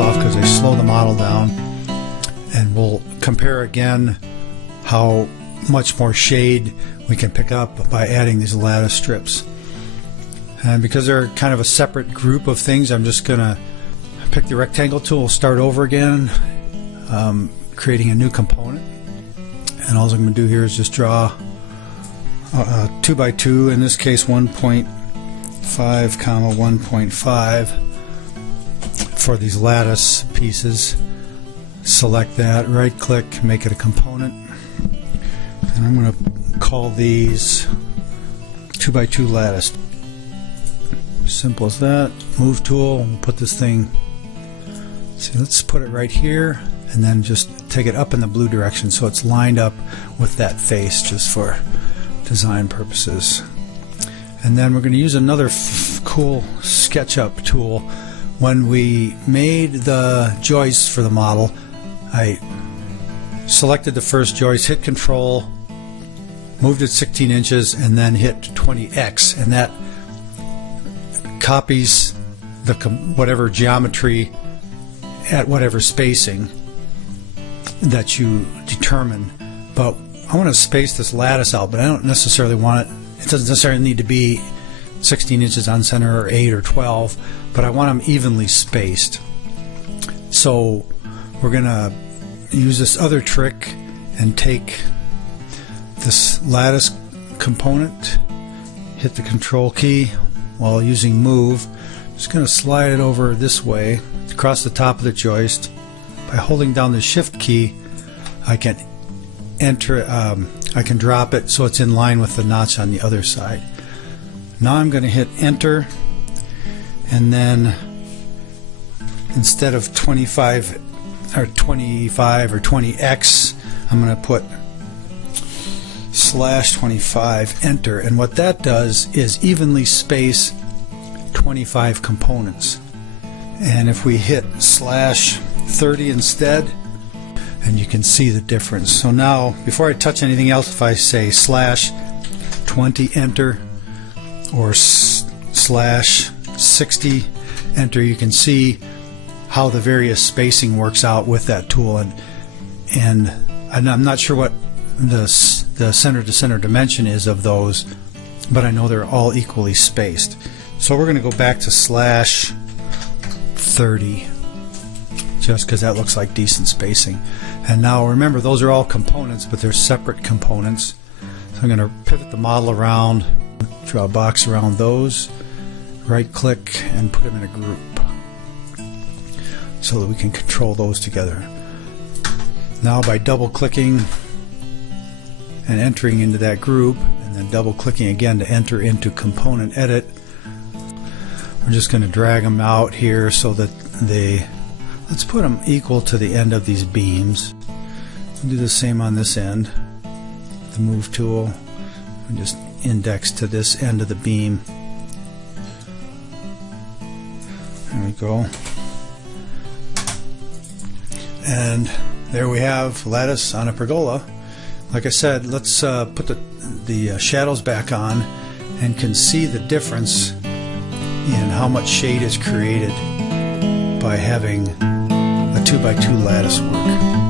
off because they slow the model down. And we'll compare again how much more shade we can pick up by adding these lattice strips. And because they're kind of a separate group of things, I'm just going to pick the rectangle tool, start over again, creating a new component. And all I'm going to do here is just draw a 2x2, in this case 1.5, 1.5 for these lattice pieces. Select that, right click, make it a component. And I'm going to call these 2x2 lattice. Simple as that. Move tool, we'll put this thing, see, let's put it right here, and then just take it up in the blue direction so it's lined up with that face, just for design purposes. And then we're going to use another cool Sketchup tool. When we made the joists for the model, I selected the first joist, hit Control, moved it 16 inches, and then hit 20x, and that copies the whatever geometry at whatever spacing that you determine. But I want to space this lattice out, but I don't necessarily want it, it doesn't necessarily need to be 16 inches on center or 8 or 12, but I want them evenly spaced. So we're going to use this other trick and take this lattice component, hit the Control key while using Move. Just going to slide it over this way across the top of the joist. By holding down the Shift key, I can enter. I can drop it so it's in line with the notch on the other side. Now I'm going to hit Enter, and then instead of 25 or 20x, I'm going to put /25, Enter, and what that does is evenly space 25 components. And if we hit /30 instead, and you can see the difference. So now, before I touch anything else, if I say /20, Enter, or /60, Enter, you can see how the various spacing works out with that tool. And I'm not sure what the center to center dimension is of those, but I know they're all equally spaced. So we're going to go back to /30, just because that looks like decent spacing. And now remember, those are all components, but they're separate components. So I'm going to pivot the model around, draw a box around those, right click, and put them in a group so that we can control those together. Now by double clicking and entering into that group, and then double clicking again to enter into component edit, we're just going to drag them out here so that let's put them equal to the end of these beams. We'll do the same on this end. The Move tool, and just index to this end of the beam. There we go. And there we have lattice on a pergola. Like I said, let's put the shadows back on, and can see the difference in how much shade is created by having a 2x2 lattice work.